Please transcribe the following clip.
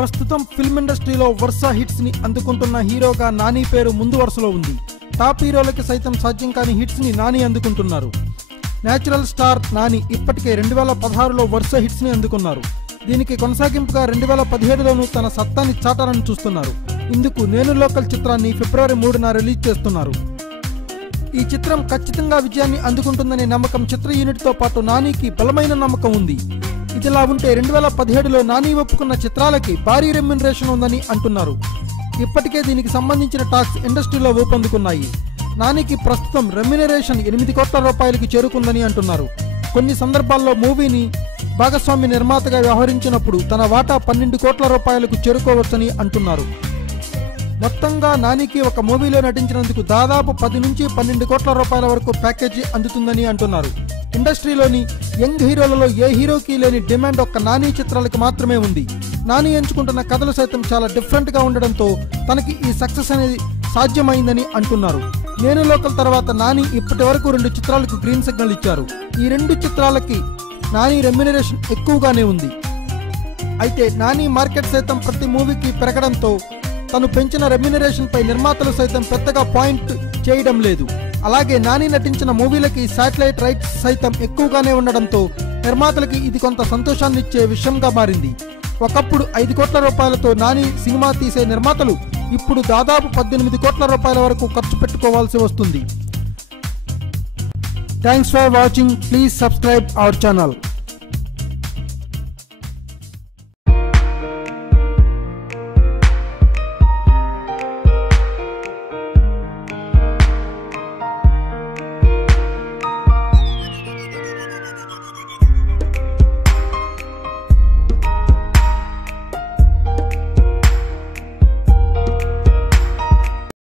ప్రస్తుతం ఫిల్మ్ ఇండస్ట్రీలో వరుస హిట్స్ ని అందుకుంటున్న హీరోగా నాని పేరు ముందు వరుసలో ఉంది. టాప్ హీరోలకి సైతం సాధ్యం కాని హిట్స్ ని నాని అందుకుంటున్నారు. నేచురల్ స్టార్ నాని ఇప్పటికే 2016లో వరుస హిట్స్ ని అందుకున్నారు. దీనికి కొనసాగింపుగా 2017లోనూ తన సత్తాని చాటాలని చూస్తున్నారు. ఇందుకు నేను లోకల్ చిత్రాన్ని ఫిబ్రవరి 3న రిలీజ్ చేస్తున్నారు. ఈ చిత్రం ఖచ్చితంగా విజయాన్ని అందుకుంటుందనే నమ్మకం చిత్ర యూనిట్ తో పాటు నానికి బలమైన నమ్మకం ఉంది. ఇదిలా ఉంటే 2017లో నాని ఒప్పుకున్న చిత్రాలకి భారీ రెమ్యునరేషన్ ఉందని అంటున్నారు. ఇప్పటికే దీనికి సంబంధించిన టాక్స్ ఇండస్ట్రీలో ఊపందుకున్నాయి. నానికి ప్రస్తుతం రెమ్యునరేషన్ 8 కోట్ల రూపాయలకి చేరుకుందని అంటున్నారు. కొన్ని సందర్భాల్లో మూవీని భాగస్వామి నిర్మాతగా వ్యవహరించినప్పుడు తన వాటా 12 కోట్ల రూపాయలకు చేరుకోవచ్చని అంటున్నారు. మొత్తంగా నానికి ఒక మూవీలో నటించినందుకు దాదాపు 10 నుంచి 12 కోట్ల రూపాయల వరకు ప్యాకేజీ అందుతుందని అంటున్నారు. ఇండస్ట్రీలోని యంగ్ హీరోలలో ఏ హీరోకి లేని డిమాండ్ ఒక్క నాని చిత్రాలకు మాత్రమే ఉంది. నాని ఎంచుకుంటున్న కథలు సైతం చాలా డిఫరెంట్ గా ఉండడంతో తనకి ఈ సక్సెస్ అనేది సాధ్యమైందని అంటున్నారు. నేను లోకల్ తర్వాత నాని ఇప్పటి వరకు 2 చిత్రాలకు గ్రీన్ సిగ్నల్ ఇచ్చారు. ఈ 2 చిత్రాలకి నాని రెమ్యునరేషన్ ఎక్కువగానే ఉంది. అయితే నాని మార్కెట్ సైతం ప్రతి మూవీకి పెరగడంతో తను పెంచిన రెమ్యునరేషన్ పై నిర్మాతలు సైతం పెద్దగా పాయింట్ చేయడం లేదు. అలాగే నాని నటించిన మూవీలకి శాటిలైట్ రైట్స్ సైతం ఎక్కువగానే ఉండడంతో నిర్మాతలకి ఇది కొంత సంతోషాన్నిచ్చే విషయంగా మారింది. ఒకప్పుడు 5 కోట్ల రూపాయలతో నాని సినిమా తీసే నిర్మాతలు ఇప్పుడు దాదాపు 18 కోట్ల రూపాయల వరకు ఖర్చు పెట్టుకోవాల్సి వస్తుంది. Thanks for watching. Please subscribe our channel.